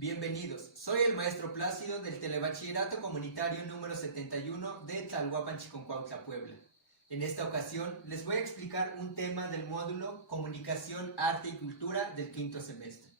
Bienvenidos, soy el maestro Plácido del Telebachillerato Comunitario número 71 de Tlalhuapan, Chiconcuautla, Puebla. En esta ocasión les voy a explicar un tema del módulo Comunicación, Arte y Cultura del quinto semestre.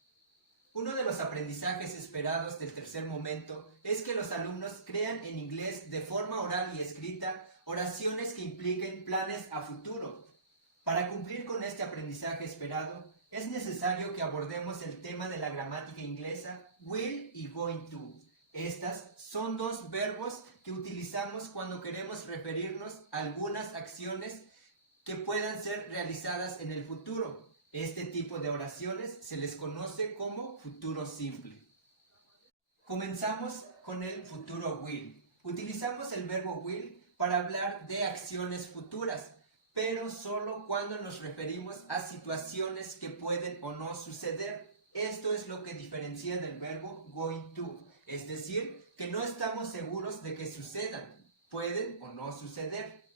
Uno de los aprendizajes esperados del tercer momento es que los alumnos crean en inglés de forma oral y escrita oraciones que impliquen planes a futuro. Para cumplir con este aprendizaje esperado, es necesario que abordemos el tema de la gramática inglesa will y going to. Estas son dos verbos que utilizamos cuando queremos referirnos a algunas acciones que puedan ser realizadas en el futuro. Este tipo de oraciones se les conoce como futuro simple. Comenzamos con el futuro will. Utilizamos el verbo will para hablar de acciones futuras, pero solo cuando nos referimos a situaciones que pueden o no suceder. Esto es lo que diferencia del verbo going to, es decir, que no estamos seguros de que sucedan, pueden o no suceder.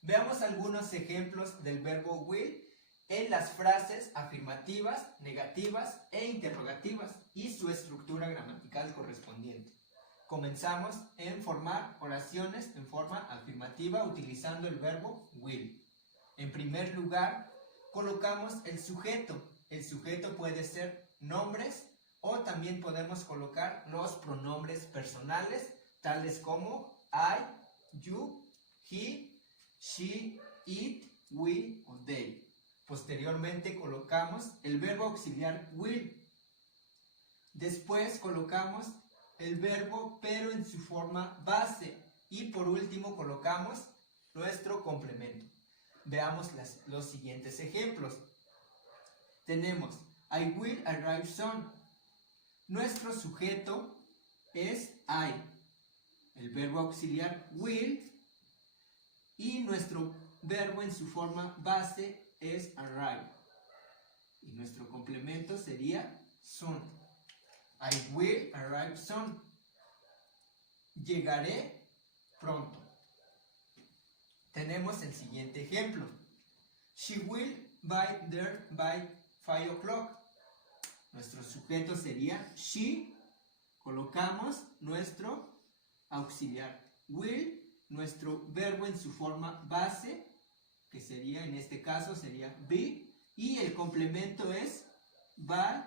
Veamos algunos ejemplos del verbo will en las frases afirmativas, negativas e interrogativas y su estructura gramatical correspondiente. Comenzamos en formar oraciones en forma afirmativa utilizando el verbo will. En primer lugar, colocamos el sujeto. El sujeto puede ser nombres o también podemos colocar los pronombres personales, tales como I, you, he, she, it, we o they. Posteriormente colocamos el verbo auxiliar will. Después colocamos el verbo pero en su forma base y por último colocamos nuestro complemento. Veamos los siguientes ejemplos. Tenemos I will arrive soon. Nuestro sujeto es I, el verbo auxiliar will y nuestro verbo en su forma base es arrive y nuestro complemento sería soon. I will arrive soon. Llegaré pronto. Tenemos el siguiente ejemplo. She will be there by 5 o'clock. Nuestro sujeto sería she. Colocamos nuestro auxiliar will, nuestro verbo en su forma base, que sería en este caso sería be, y el complemento es by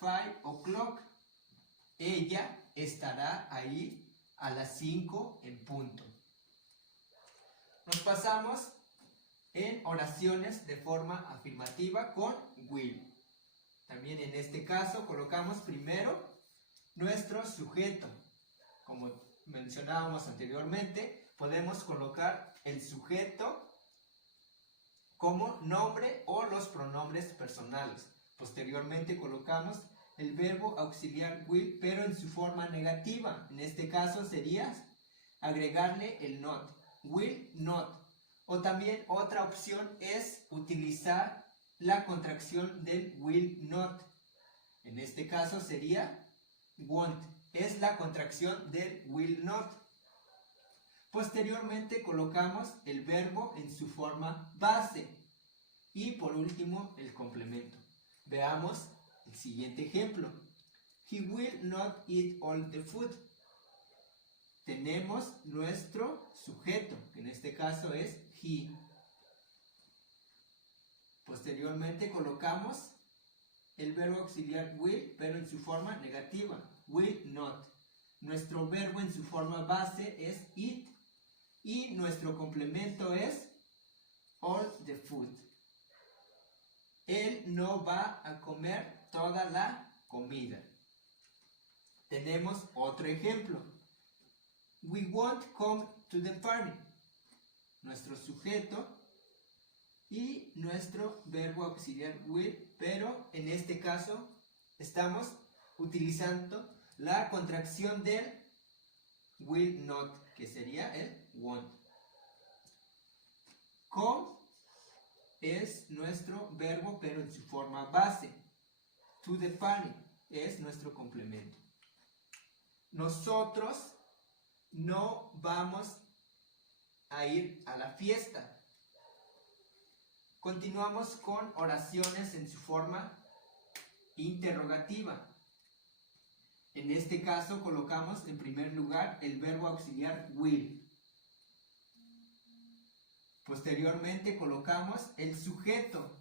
5 o'clock. Ella estará ahí a las 5 en punto. Nos pasamos en oraciones de forma afirmativa con will. También en este caso colocamos primero nuestro sujeto. Como mencionábamos anteriormente, podemos colocar el sujeto como nombre o los pronombres personales. Posteriormente colocamos el verbo auxiliar will, pero en su forma negativa. En este caso sería agregarle el not, will not. O también otra opción es utilizar la contracción del will not. En este caso sería won't, es la contracción del will not. Posteriormente colocamos el verbo en su forma base y por último el complemento. Veamos el siguiente ejemplo. He will not eat all the food. Tenemos nuestro sujeto, que en este caso es he. Posteriormente colocamos el verbo auxiliar will, pero en su forma negativa, will not. Nuestro verbo en su forma base es eat y nuestro complemento es all the food. Él no va a comer toda la comida. Tenemos otro ejemplo. We won't come to the party. Nuestro sujeto y nuestro verbo auxiliar will, pero en este caso estamos utilizando la contracción del will not, que sería el won't. Come es nuestro verbo pero en su forma base. To the party es nuestro complemento. Nosotros no vamos a ir a la fiesta. Continuamos con oraciones en su forma interrogativa. En este caso colocamos en primer lugar el verbo auxiliar will. Posteriormente colocamos el sujeto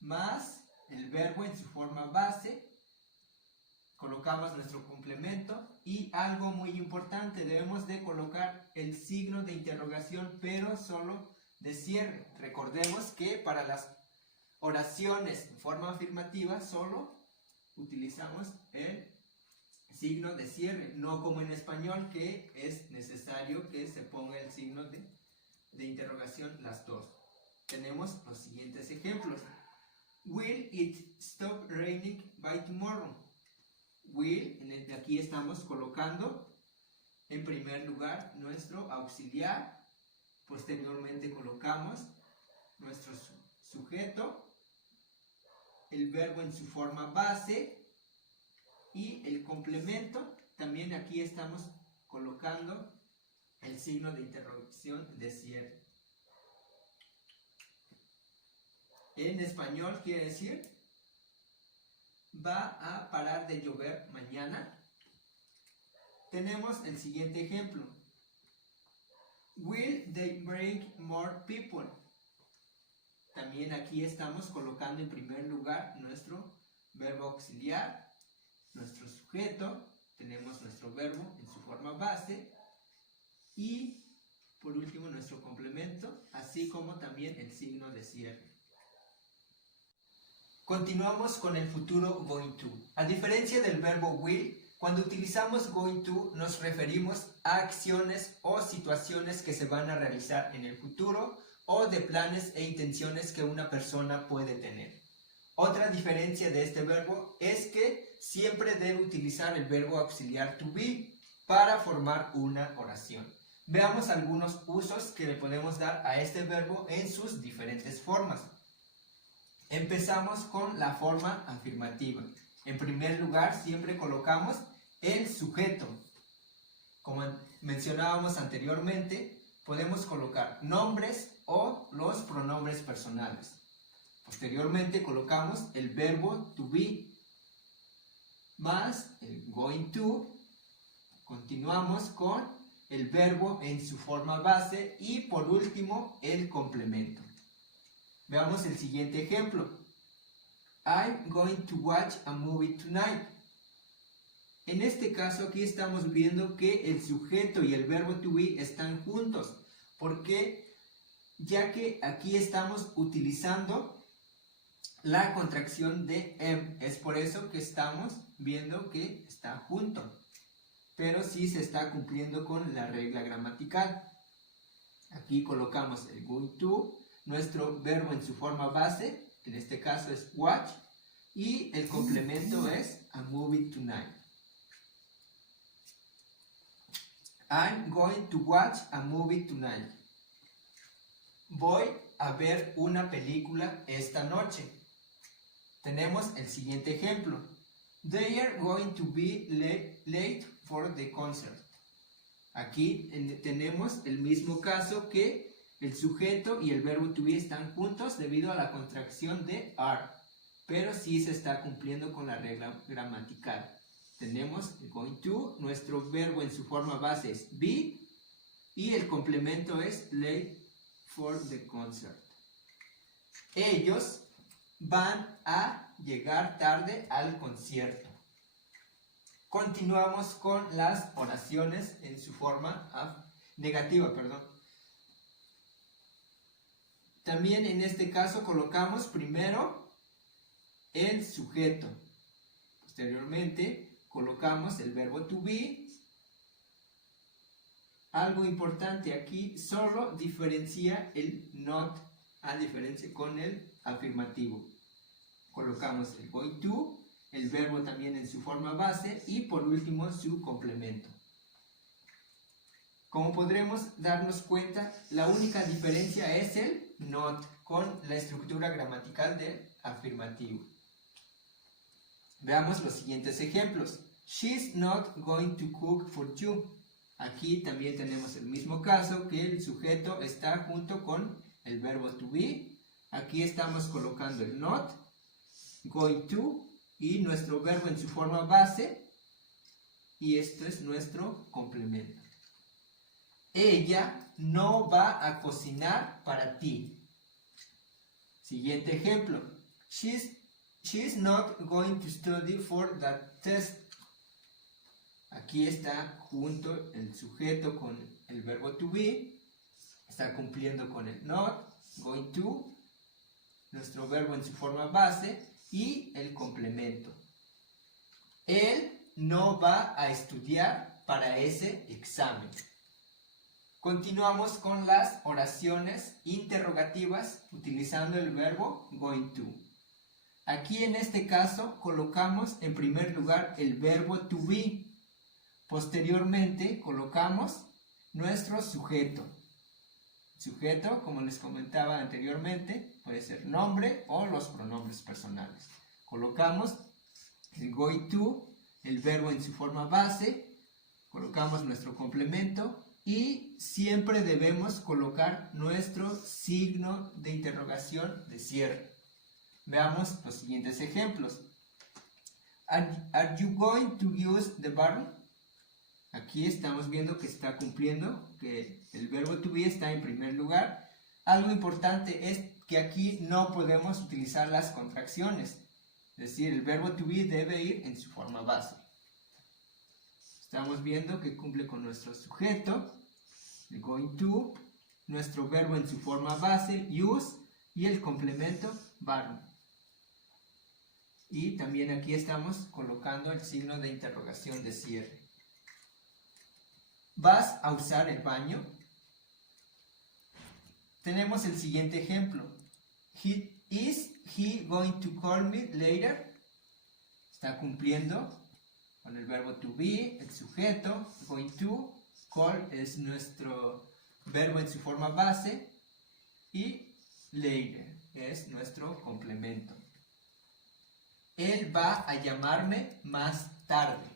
más el verbo en su forma base. Colocamos nuestro complemento y algo muy importante, debemos de colocar el signo de interrogación, pero solo de cierre. Recordemos que para las oraciones en forma afirmativa solo utilizamos el signo de cierre, no como en español que es necesario que se ponga el signo de interrogación las dos. Tenemos los siguientes ejemplos. Will it stop raining by tomorrow? Will, aquí estamos colocando en primer lugar nuestro auxiliar, posteriormente colocamos nuestro sujeto, el verbo en su forma base y el complemento. También aquí estamos colocando el signo de interrogación de cierre. En español quiere decir: ¿va a parar de llover mañana? Tenemos el siguiente ejemplo. Will they bring more people? También aquí estamos colocando en primer lugar nuestro verbo auxiliar, nuestro sujeto, tenemos nuestro verbo en su forma base y por último nuestro complemento, así como también el signo de cierre. Continuamos con el futuro going to. A diferencia del verbo will, cuando utilizamos going to nos referimos a acciones o situaciones que se van a realizar en el futuro o de planes e intenciones que una persona puede tener. Otra diferencia de este verbo es que siempre debe utilizar el verbo auxiliar to be para formar una oración. Veamos algunos usos que le podemos dar a este verbo en sus diferentes formas. Empezamos con la forma afirmativa. En primer lugar, siempre colocamos el sujeto. Como mencionábamos anteriormente, podemos colocar nombres o los pronombres personales. Posteriormente colocamos el verbo to be más el going to. Continuamos con el verbo en su forma base y por último el complemento. Veamos el siguiente ejemplo. I'm going to watch a movie tonight. En este caso aquí estamos viendo que el sujeto y el verbo to be están juntos. ¿Por qué? Ya que aquí estamos utilizando la contracción de am. Es por eso que estamos viendo que está junto. Pero sí se está cumpliendo con la regla gramatical. Aquí colocamos el going to, nuestro verbo en su forma base, en este caso es watch, y el complemento es a movie tonight. I'm going to watch a movie tonight. Voy a ver una película esta noche. Tenemos el siguiente ejemplo. They are going to be late for the concert. Aquí tenemos el mismo caso que el sujeto y el verbo to be están juntos debido a la contracción de are, pero sí se está cumpliendo con la regla gramatical. Tenemos el going to, nuestro verbo en su forma base es be y el complemento es late for the concert. Ellos van a llegar tarde al concierto. Continuamos con las oraciones en su forma negativa, También en este caso colocamos primero el sujeto. Posteriormente colocamos el verbo to be. Algo importante aquí, solo diferencia el not a diferencia con el afirmativo. Colocamos el going to, el verbo también en su forma base y por último su complemento. Como podremos darnos cuenta, la única diferencia es el not con la estructura gramatical del afirmativo. Veamos los siguientes ejemplos. She's not going to cook for you. Aquí también tenemos el mismo caso que el sujeto está junto con el verbo to be. Aquí estamos colocando el not, going to y nuestro verbo en su forma base y esto es nuestro complemento. Ella no va a cocinar para ti. Siguiente ejemplo. She's not going to study for that test. Aquí está junto el sujeto con el verbo to be. Está cumpliendo con el not, going to, nuestro verbo en su forma base y el complemento. Él no va a estudiar para ese examen. Continuamos con las oraciones interrogativas utilizando el verbo going to. Aquí en este caso colocamos en primer lugar el verbo to be. Posteriormente colocamos nuestro sujeto. Sujeto, como les comentaba anteriormente, puede ser nombre o los pronombres personales. Colocamos el going to, el verbo en su forma base, colocamos nuestro complemento y siempre debemos colocar nuestro signo de interrogación de cierre. Veamos los siguientes ejemplos. Are you going to use the bathroom? Aquí estamos viendo que está cumpliendo, que el verbo to be está en primer lugar. Algo importante es que aquí no podemos utilizar las contracciones. Es decir, el verbo to be debe ir en su forma base. Estamos viendo que cumple con nuestro sujeto, el going to, nuestro verbo en su forma base, use, y el complemento, bathroom. Y también aquí estamos colocando el signo de interrogación de cierre. ¿Vas a usar el baño? Tenemos el siguiente ejemplo. Is he going to call me later? Está cumpliendo con el verbo to be, el sujeto, going to, call es nuestro verbo en su forma base y later es nuestro complemento. Él va a llamarme más tarde.